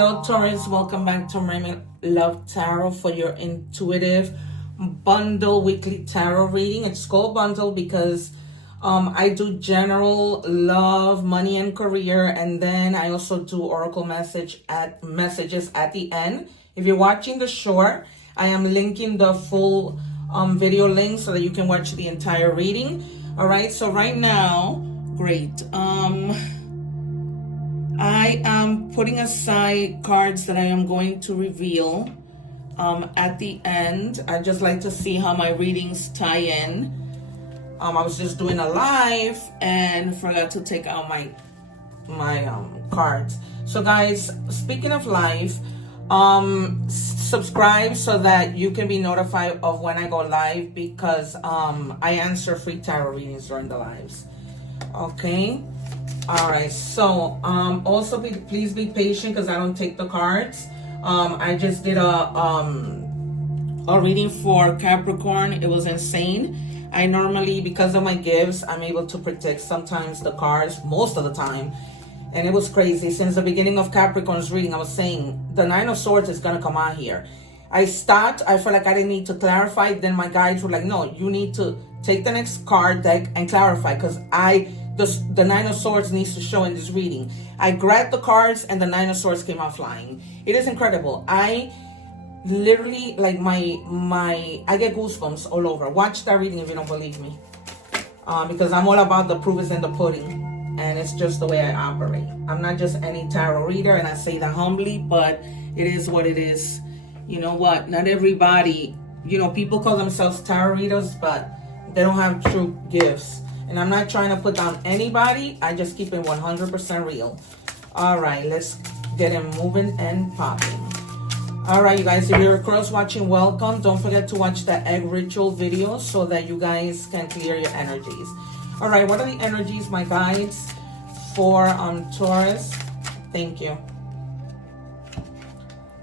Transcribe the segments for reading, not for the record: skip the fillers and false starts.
Hello Taurus, welcome back to Mermaid Love Tarot for your intuitive bundle weekly tarot reading. It's called bundle because I do general love, money, and career, and then I also do oracle messages at the end. If you're watching the short, I am linking the full video link so that you can watch the entire reading. All right, so right now, great. I am putting aside cards that I am going to reveal at the end. I just like to see how my readings tie in. I was just doing a live and forgot to take out my cards. So guys, speaking of live, subscribe so that you can be notified of when I go live, because I answer free tarot readings during the lives. Okay. All right, so also please be patient because I don't take the cards. I just did a reading for Capricorn. It was insane. I normally, because of my gifts, I'm able to predict sometimes the cards, most of the time, and it was crazy. Since the beginning of Capricorn's reading, I was saying the Nine of Swords is gonna come out here. I stopped. I felt like I didn't need to clarify. Then my guides were like, no, you need to take the next card deck and clarify, because the Nine of Swords needs to show in this reading. I grabbed the cards and the Nine of Swords came out flying. It is incredible. I literally, like, I get goosebumps all over. Watch that reading if you don't believe me. Because I'm all about the proof is in the pudding. And it's just the way I operate. I'm not just any tarot reader, and I say that humbly, but it is what it is. You know what? Not everybody, people call themselves tarot readers, but they don't have true gifts. And I'm not trying to put down anybody. I just keep it 100% real. All right, let's get it moving and popping. All right, you guys, if you're cross-watching, welcome. Don't forget to watch the egg ritual video so that you guys can clear your energies. All right, what are the energies, my guides, for Taurus? Thank you.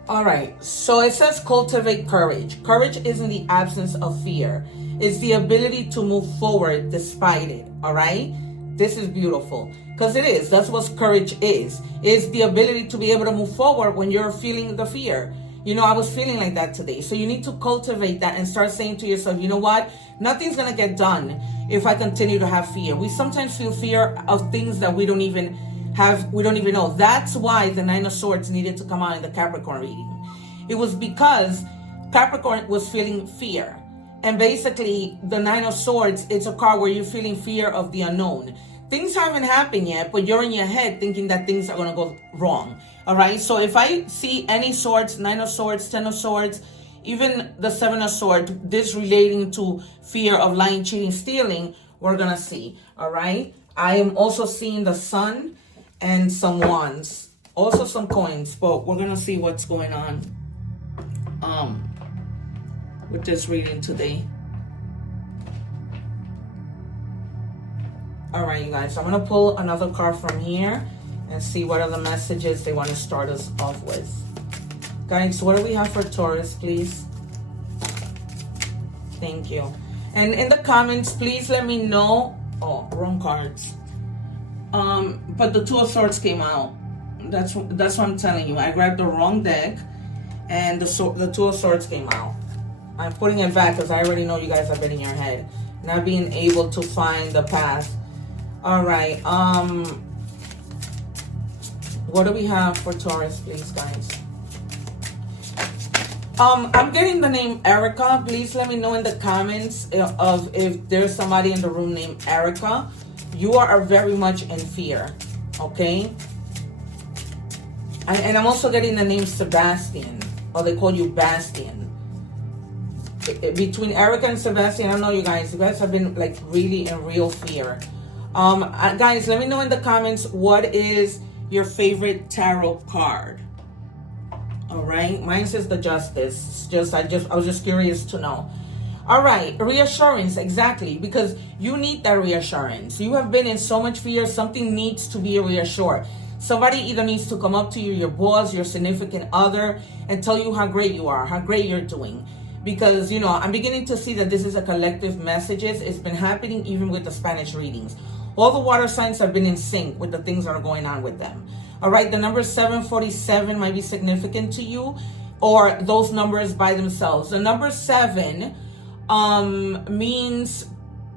All right, so it says cultivate courage. Courage isn't the absence of fear. It's the ability to move forward despite it, all right? This is beautiful, because it is. That's what courage is. It's the ability to be able to move forward when you're feeling the fear. I was feeling like that today. So you need to cultivate that and start saying to yourself, you know what? Nothing's going to get done if I continue to have fear. We sometimes feel fear of things that we don't even know. That's why the Nine of Swords needed to come out in the Capricorn reading. It was because Capricorn was feeling fear. And basically, the Nine of Swords, it's a card where you're feeling fear of the unknown. Things haven't happened yet, but you're in your head thinking that things are going to go wrong. All right? So if I see any swords, Nine of Swords, Ten of Swords, even the Seven of Swords, this relating to fear of lying, cheating, stealing, we're going to see. All right? I am also seeing the Sun and some wands. Also some coins, but we're going to see what's going on with this reading today. All right, you guys, so I'm going to pull another card from here and see what are the messages they want to start us off with. Guys, what do we have for Taurus, please? Thank you. And in the comments, please let me know. Oh, wrong cards. But the Two of Swords came out. That's what I'm telling you. I grabbed the wrong deck and the Two of Swords came out. I'm putting it back because I already know you guys have been in your head, not being able to find the path. All right. What do we have for Taurus, please, guys? I'm getting the name Erica. Please let me know in the comments of if there's somebody in the room named Erica. You are very much in fear, okay? And I'm also getting the name Sebastian, or they call you Bastian. Between Erica and Sebastian, I don't know, you guys have been like really in real fear. Guys, let me know in the comments what is your favorite tarot card. All right, mine says the Justice. I was just curious to know. All right, reassurance, exactly, because you need that reassurance. You have been in so much fear. Something needs to be reassured. Somebody either needs to come up to you, your boss, your significant other, and tell you how great you are, how great you're doing. Because, I'm beginning to see that this is a collective messages. It's been happening even with the Spanish readings. All the water signs have been in sync with the things that are going on with them. All right, the number 747 might be significant to you, or those numbers by themselves. The number 7 means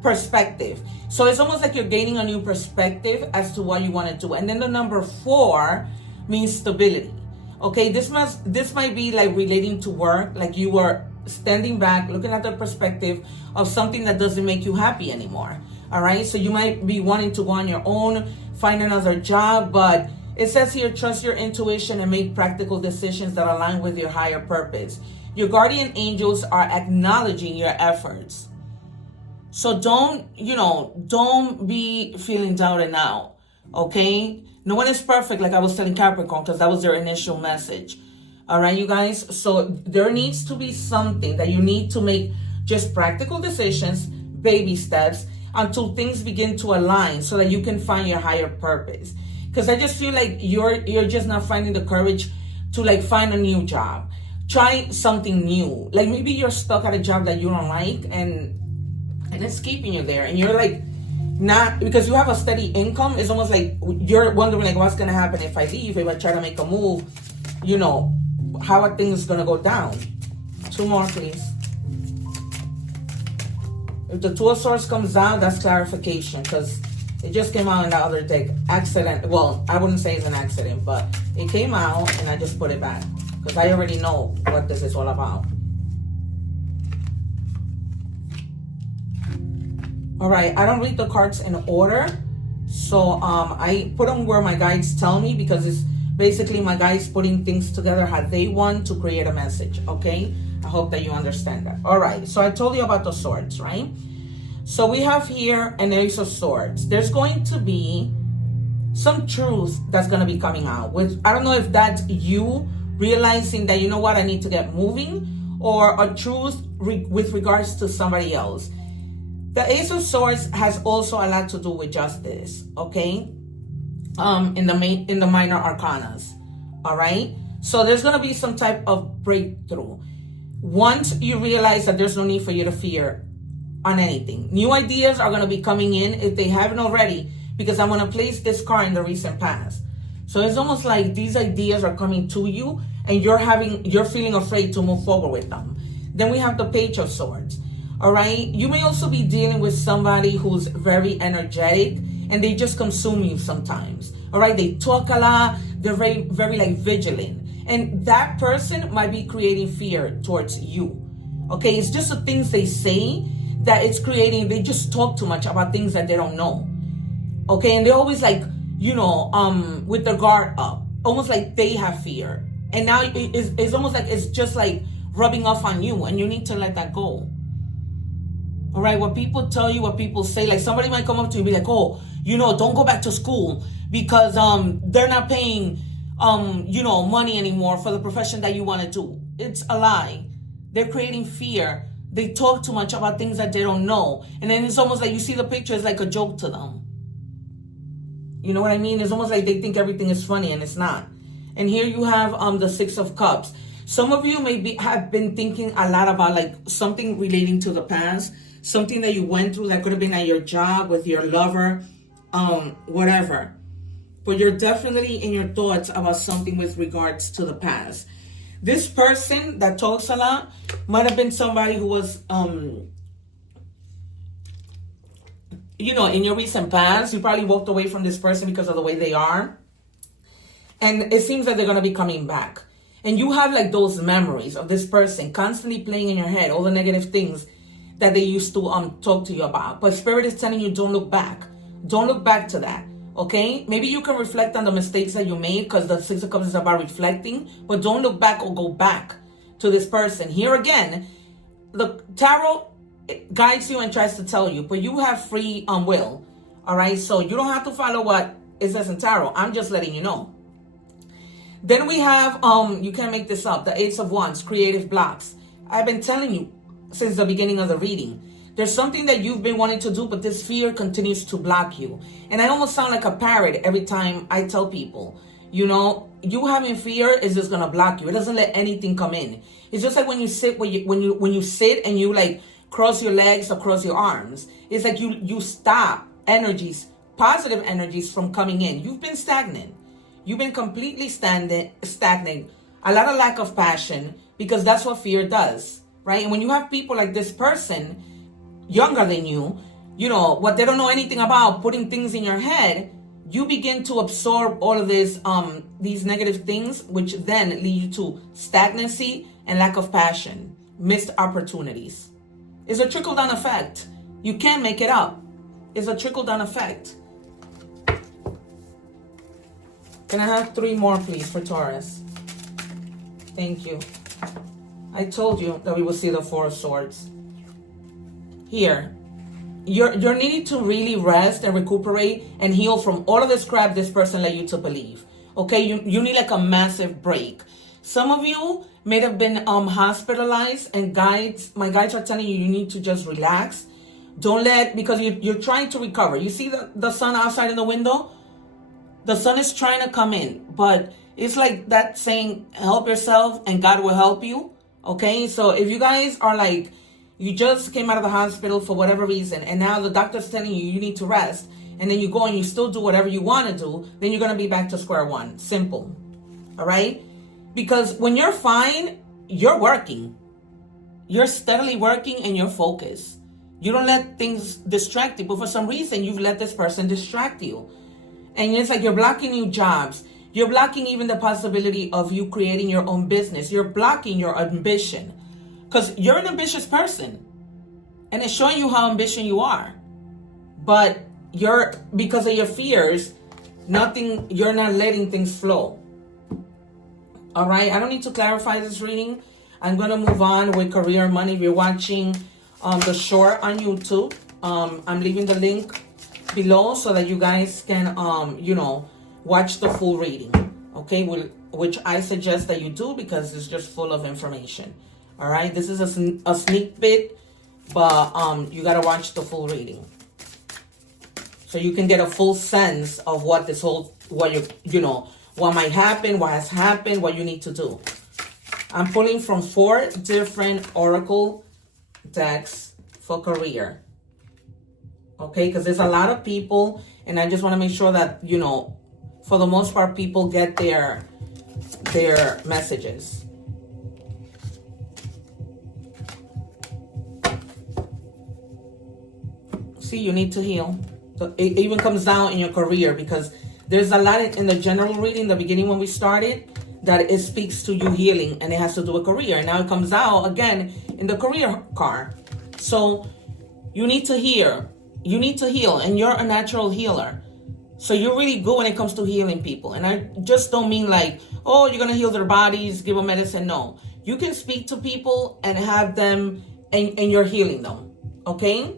perspective. So it's almost like you're gaining a new perspective as to what you want to do. And then the number 4 means stability. Okay, this might be like relating to work, like you were standing back, looking at the perspective of something that doesn't make you happy anymore. All right, so you might be wanting to go on your own, find another job, but it says here, trust your intuition and make practical decisions that align with your higher purpose. Your guardian angels are acknowledging your efforts. So don't be feeling doubted now, okay? No one is perfect, like I was telling Capricorn, because that was their initial message. All right, you guys? So there needs to be something that you need to make just practical decisions, baby steps, until things begin to align so that you can find your higher purpose. Because I just feel like you're just not finding the courage to like find a new job. Try something new. Like maybe you're stuck at a job that you don't like and it's keeping you there. And you're like, not, because you have a steady income, it's almost like you're wondering like what's going to happen if I leave, if I try to make a move, how are things going to go down? 2 more, please. If the 2 of Swords comes out, that's clarification, because it just came out in the other deck. Accident. Well, I wouldn't say it's an accident, but it came out and I just put it back because I already know what this is all about. All right, I don't read the cards in order. So I put them where my guides tell me, because it's basically my guides putting things together how they want to create a message, okay? I hope that you understand that. All right, so I told you about the swords, right? So we have here an Ace of Swords. There's going to be some truth that's going to be coming out. I don't know if that's you realizing that, you know what, I need to get moving, or a truth with regards to somebody else. The Ace of Swords has also a lot to do with justice, okay? In the minor arcanas, all right? So there's going to be some type of breakthrough. Once you realize that there's no need for you to fear on anything. New ideas are going to be coming in if they haven't already, because I'm going to place this card in the recent past. So it's almost like these ideas are coming to you and you're feeling afraid to move forward with them. Then we have the Page of Swords. All right. You may also be dealing with somebody who's very energetic and they just consume you sometimes. All right. They talk a lot. They're very, very like vigilant. And that person might be creating fear towards you. Okay. It's just the things they say that it's creating. They just talk too much about things that they don't know. Okay. And they're always like, with their guard up, almost like they have fear. And now it's almost like it's just like rubbing off on you, and you need to let that go. All right, what people tell you, what people say, like somebody might come up to you and be like, oh, don't go back to school because they're not paying, money anymore for the profession that you want to do. It's a lie. They're creating fear. They talk too much about things that they don't know. And then it's almost like you see the picture, it's like a joke to them. You know what I mean? It's almost like they think everything is funny and it's not. And here you have the Six of Cups. Some of you have been thinking a lot about like something relating to the past. Something that you went through that could have been at your job, with your lover, whatever. But you're definitely in your thoughts about something with regards to the past. This person that talks a lot might have been somebody who was, in your recent past. You probably walked away from this person because of the way they are. And it seems like they're going to be coming back. And you have like those memories of this person constantly playing in your head, all the negative things that they used to talk to you about. But Spirit is telling you, don't look back. Don't look back to that, okay? Maybe you can reflect on the mistakes that you made, because the Six of Cups is about reflecting, but don't look back or go back to this person. Here again, the tarot guides you and tries to tell you, but you have free will, all right? So you don't have to follow what it says in tarot. I'm just letting you know. Then we have, you can't make this up, the Ace of Wands, creative blocks. I've been telling you since the beginning of the reading. There's something that you've been wanting to do, but this fear continues to block you. And I almost sound like a parrot every time I tell people, you having fear is just going to block you. It doesn't let anything come in. It's just like when you sit, when you sit and you like cross your legs or cross your arms. It's like you stop energies, positive energies from coming in. You've been stagnant. You've been completely stagnant. A lot of lack of passion, because that's what fear does, right? And when you have people like this person, younger than you, what they don't know anything about, putting things in your head, you begin to absorb all of this, these negative things, which then lead you to stagnancy and lack of passion, missed opportunities. It's a trickle-down effect. You can't make it up. It's a trickle-down effect. Can I have 3 more, please, for Taurus? Thank you. I told you that we will see the 4 of Swords. Here. You're needing to really rest and recuperate and heal from all of this crap this person led you to believe. Okay, you need like a massive break. Some of you may have been hospitalized, and my guides are telling you need to just relax. Don't because you're trying to recover. You see the sun outside in the window? The sun is trying to come in, but it's like that saying, help yourself and God will help you. Okay, so if you guys are like, you just came out of the hospital for whatever reason, and now the doctor's telling you need to rest, and then you go and you still do whatever you want to do, then you're going to be back to square one. Simple. All right? Because when you're fine, you're working. You're steadily working and you're focused. You don't let things distract you, but for some reason, you've let this person distract you. And it's like you're blocking new jobs. You're blocking even the possibility of you creating your own business. You're blocking your ambition. Because you're an ambitious person. And it's showing you how ambitious you are. But because of your fears, you're not letting things flow. All right, I don't need to clarify this reading. I'm going to move on with career and money. If you're watching the short on YouTube, I'm leaving the link below so that you guys can, watch the full reading. Okay, which I suggest that you do because it's just full of information. All right, this is a sneak bit, but you got to watch the full reading so you can get a full sense of what what might happen, what has happened, what you need to do. I'm pulling from 4 different oracle decks for career. Okay, because there's a lot of people, and I just want to make sure that, for the most part, people get their messages. See, you need to heal. It even comes down in your career because there's a lot in the general reading, the beginning when we started, that it speaks to you healing and it has to do with career. And now it comes out again in the career card. So you need to heal. You need to heal, and you're a natural healer. So you're really good when it comes to healing people. And I just don't mean like, oh, you're going to heal their bodies, give them medicine. No. You can speak to people and have them, and you're healing them. Okay?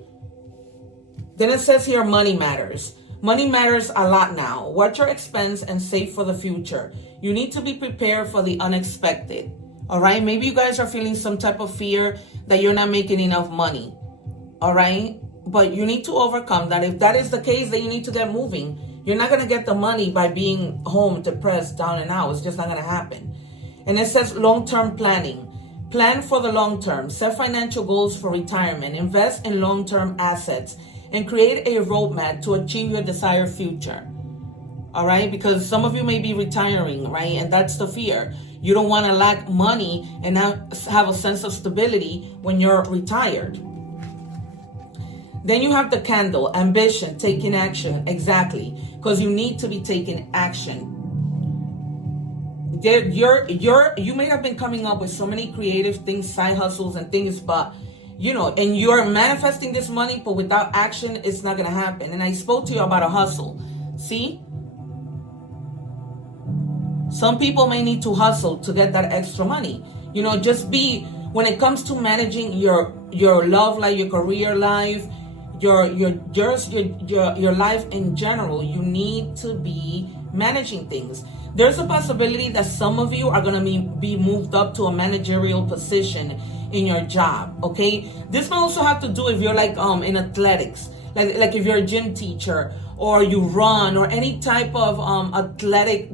Then it says here, money matters. Money matters a lot now. Watch your expense and save for the future. You need to be prepared for the unexpected. All right? Maybe you guys are feeling some type of fear that you're not making enough money. All right? But you need to overcome that. If that is the case, then you need to get moving. You're not going to get the money by being home, depressed, down and out. It's just not going to happen. And it says long-term planning. Plan for the long term. Set financial goals for retirement. Invest in long-term assets. And create a roadmap to achieve your desired future. All right? Because some of you may be retiring, right? And that's the fear. You don't want to lack money and not have a sense of stability when you're retired. Then you have the candle, ambition, taking action. Exactly. Because you need to be taking action. You may have been coming up with so many creative things, side hustles and things, but and you're manifesting this money, but without action, it's not going to happen. And I spoke to you about a hustle. See? Some people may need to hustle to get that extra money. When it comes to managing your love life, your career life, your life in general, you need to be managing things. There's a possibility that some of you are going to be moved up to a managerial position in your job. Okay, this may also have to do if you're like in athletics, like if you're a gym teacher or you run or any type of athletic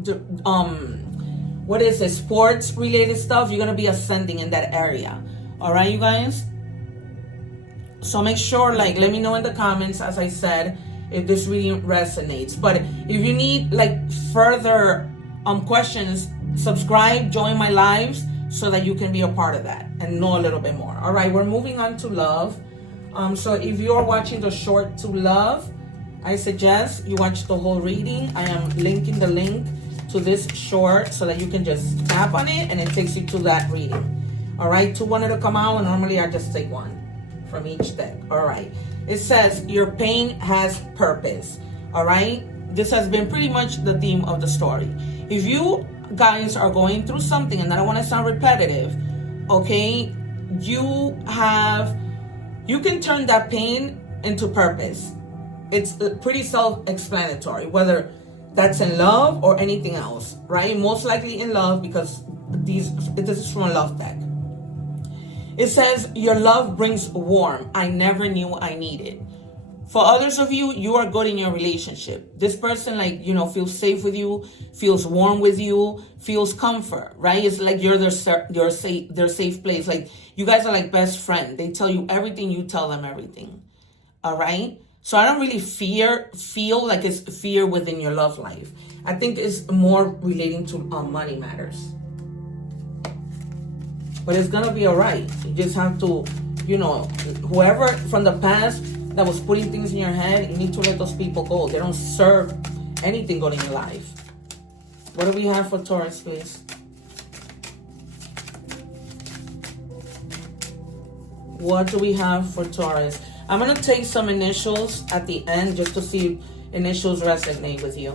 sports related stuff. You're going to be ascending in that area. All right, you guys. So make sure, let me know in the comments, as I said, if this reading resonates. But if you need further questions, subscribe, join my lives so that you can be a part of that and know a little bit more. All right, we're moving on to love. So if you're watching the short to love, I suggest you watch the whole reading. I am linking the link to this short so that you can just tap on it and it takes you to that reading. All right, 2 wanted to come out, and normally I just take 1 from each deck. All right, it says your pain has purpose. All right, this has been pretty much the theme of the story. If you guys are going through something, and I don't want to sound repetitive, okay, you can turn that pain into purpose. It's pretty self-explanatory, whether that's in love or anything else, right? Most likely in love, because this is from a love deck. It says, your love brings warmth I never knew I needed. For others of you, you are good in your relationship. This person, like, you know, feels safe with you, feels warm with you, feels comfort, right? It's like you're their safe place. Like, you guys are like best friends. They tell you everything, you tell them everything. All right? So I don't really feel like it's fear within your love life. I think it's more relating to money matters. But it's going to be all right. You just have to, you know, whoever from the past that was putting things in your head, you need to let those people go. They don't serve anything good in your life. What do we have for Taurus, please? What do we have for Taurus? I'm going to take some initials at the end just to see if initials resonate with you.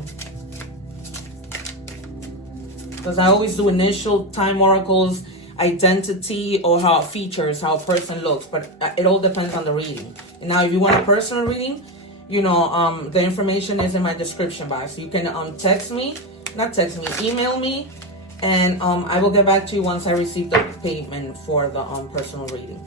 Because I always do initial, time oracles, identity, or how it features, how a person looks. But it all depends on the reading. And now, if you want a personal reading, you know, the information is in my description box. You can email me, and I will get back to you once I receive the payment for the personal reading.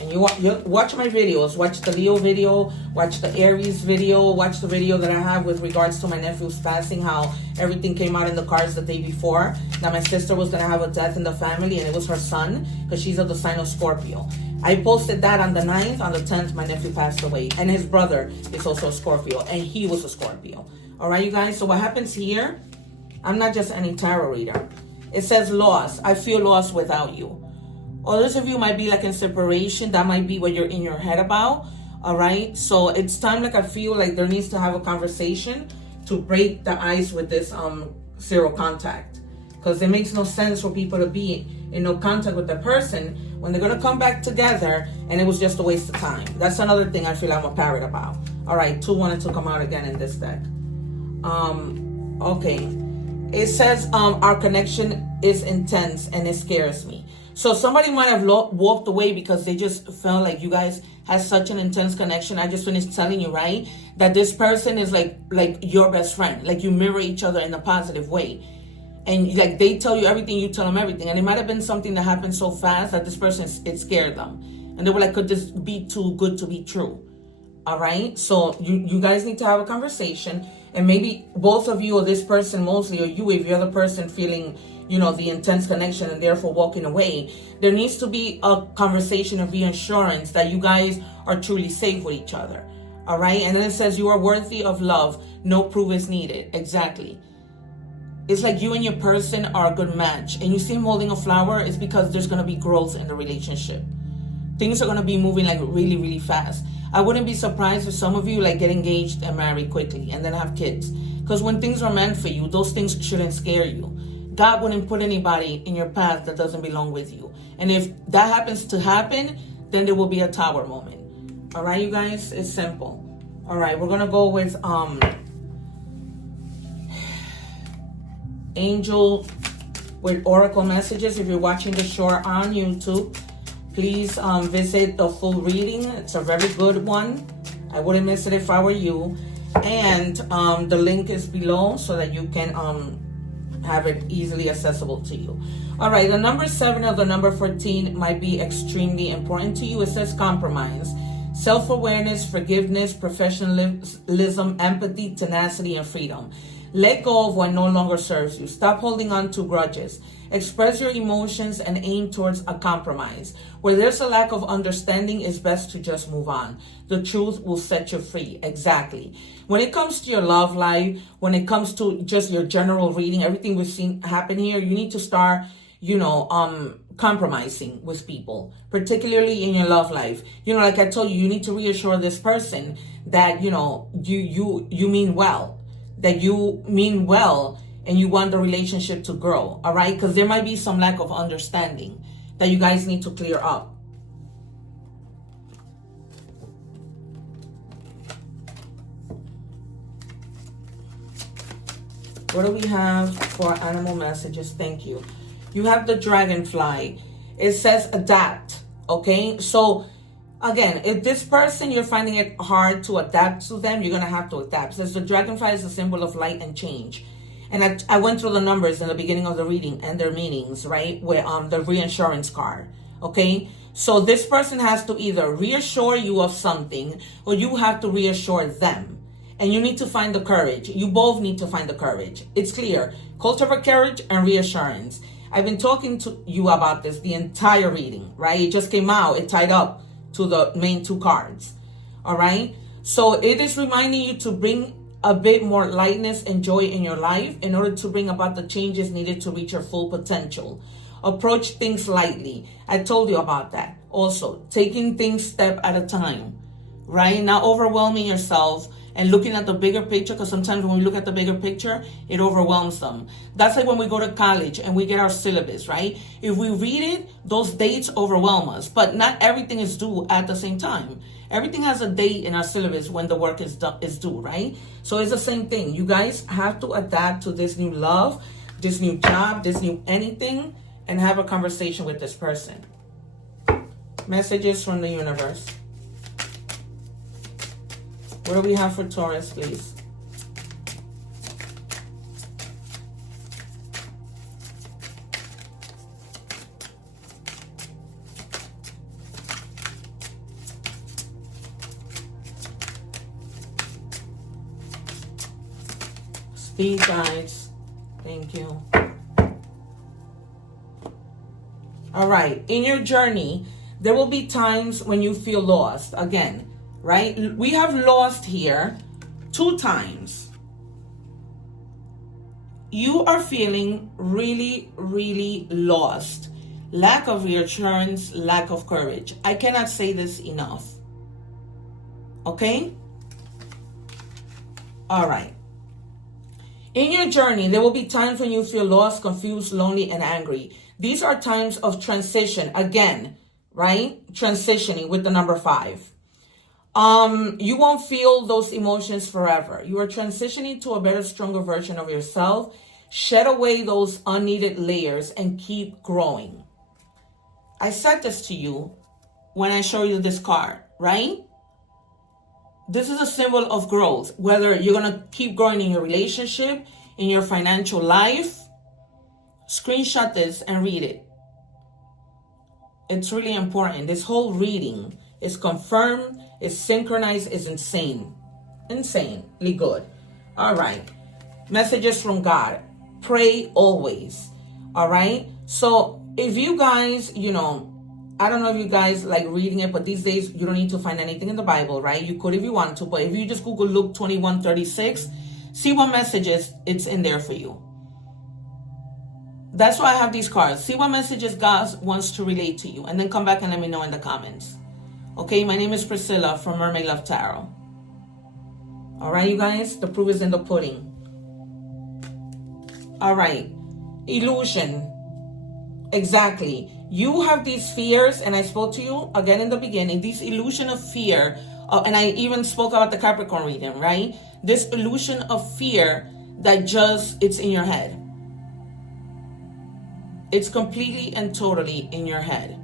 And you watch my videos, watch the Leo video, watch the Aries video, watch the video that I have with regards to my nephew's passing, how everything came out in the cards the day before, that my sister was going to have a death in the family, and it was her son, because she's of the sign of Scorpio. I posted that on the 9th, on the 10th, my nephew passed away, and his brother is also a Scorpio, and he was a Scorpio. All right, you guys, so what happens here, I'm not just any tarot reader. It says loss. I feel lost without you. Others of you might be like in separation. That might be what you're in your head about. All right. So it's time, like, I feel like there needs to have a conversation to break the ice with this zero contact. Because it makes no sense for people to be in no contact with the person when they're going to come back together and it was just a waste of time. That's another thing I feel I'm a parrot about. All right. 2 wanted to come out again in this deck. Okay. It says our connection is intense and it scares me. So somebody might have walked away because they just felt like you guys had such an intense connection. I just finished telling you, right, that this person is like your best friend. Like, you mirror each other in a positive way. And like, they tell you everything, you tell them everything. And it might have been something that happened so fast that this person, it scared them. And they were like, could this be too good to be true? All right. So you guys need to have a conversation. And maybe both of you, or this person mostly, or you, if you're the person feeling, you know, the intense connection and therefore walking away, there needs to be a conversation of reassurance that you guys are truly safe with each other. All right. And then it says you are worthy of love. No proof is needed. Exactly. It's like you and your person are a good match. And you see him holding a flower, it's because there's going to be growth in the relationship. Things are going to be moving like really, really fast. I wouldn't be surprised if some of you like get engaged and marry quickly and then have kids. Because when things are meant for you, those things shouldn't scare you. God wouldn't put anybody in your path that doesn't belong with you. And if that happens to happen, then there will be a tower moment. All right, you guys, it's simple. All right, we're going to go with Angel with Oracle messages. If you're watching the show on YouTube, please visit the full reading. It's a very good one. I wouldn't miss it if I were you. And the link is below so that you can have it easily accessible to you. All right, the number 7 of the number 14 might be extremely important to you. It says compromise, self-awareness, forgiveness, professionalism, empathy, tenacity, and freedom. Let go of what no longer serves you. Stop holding on to grudges. Express your emotions and aim towards a compromise. Where there's a lack of understanding, it's best to just move on. The truth will set you free. Exactly. When it comes to your love life, when it comes to just your general reading, everything we've seen happen here, you need to start, compromising with people, particularly in your love life. Like I told you, you need to reassure this person that, you mean well, and you want the relationship to grow, all right? Because there might be some lack of understanding that you guys need to clear up. What do we have for animal messages? Thank you. You have the dragonfly. It says adapt, okay? So, again, if this person, you're finding it hard to adapt to them, you're going to have to adapt. It says the dragonfly is a symbol of light and change. And I went through the numbers in the beginning of the reading and their meanings, right? With the reinsurance card, okay? So this person has to either reassure you of something or you have to reassure them. And you need to find the courage. You both need to find the courage. It's clear. Cultivate courage and reassurance. I've been talking to you about this the entire reading, right? It just came out. It tied up to the main two cards, all right? So it is reminding you to bring a bit more lightness and joy in your life in order to bring about the changes needed to reach your full potential. Approach things lightly. I told you about that. Also, taking things step at a time, right? Not overwhelming yourself and looking at the bigger picture, because sometimes when we look at the bigger picture, it overwhelms them. That's like when we go to college and we get our syllabus, right? If we read it, those dates overwhelm us, but not everything is due at the same time. Everything has a date in our syllabus when the work is due, right? So it's the same thing. You guys have to adapt to this new love, this new job, this new anything, and have a conversation with this person. Messages from the universe. What do we have for Taurus, please? Speed guides. Thank you. All right. In your journey, there will be times when you feel lost. Again, right? We have lost here 2 times. You are feeling really, really lost. Lack of reassurance, lack of courage. I cannot say this enough. Okay? All right. In your journey, there will be times when you feel lost, confused, lonely, and angry. These are times of transition. Again, right? Transitioning with the number 5. You won't feel those emotions forever. You are transitioning to a better, stronger version of yourself. Shed away those unneeded layers and keep growing. I said this to you when I show you this card, right? This is a symbol of growth. Whether you're going to keep growing in your relationship, in your financial life, screenshot this and read it. It's really important. This whole reading is confirmed, is synchronized, is insane. Insanely good. All right. Messages from God. Pray always. All right. So if you guys, I don't know if you guys like reading it, but these days you don't need to find anything in the Bible, right? You could if you want to, but if you just Google Luke 21:36, see what messages it's in there for you. That's why I have these cards. See what messages God wants to relate to you, and then come back and let me know in the comments. Okay, my name is Priscilla from Mermaid Love Tarot. All right, you guys, the proof is in the pudding. All right, illusion. Exactly. You have these fears, and I spoke to you again in the beginning, this illusion of fear, and I even spoke about the Capricorn reading, right? This illusion of fear that it's in your head. It's completely and totally in your head.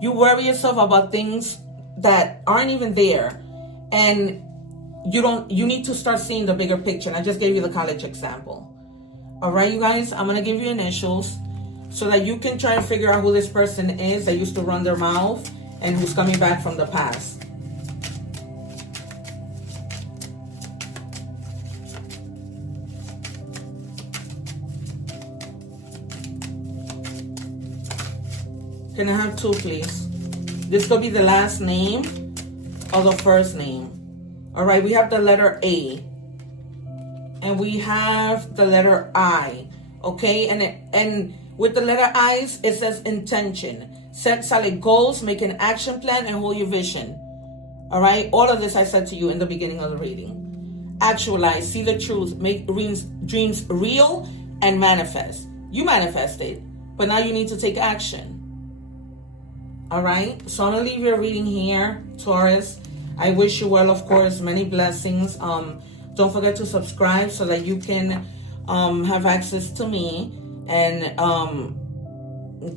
You worry yourself about things that aren't even there, and you need to start seeing the bigger picture. And I just gave you the college example. All right, you guys, I'm going to give you initials so that you can try and figure out who this person is that used to run their mouth and who's coming back from the past. Can I have 2, please? This will be the last name or the first name. All right, we have the letter A. And we have the letter I. Okay, and with the letter I's, it says intention. Set solid goals, make an action plan, and hold your vision. All right, all of this I said to you in the beginning of the reading. Actualize, see the truth, make dreams real, and manifest. You manifested, but now you need to take action. All right, so I'm gonna leave your reading here, Taurus. I wish you well, of course, many blessings. Don't forget to subscribe so that you can have access to me and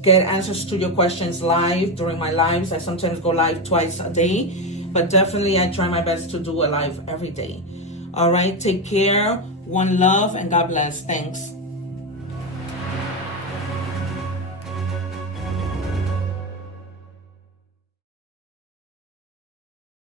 get answers to your questions live during my lives. I sometimes go live twice a day, but definitely I try my best to do a live every day. All right, take care, one love, and God bless. Thanks.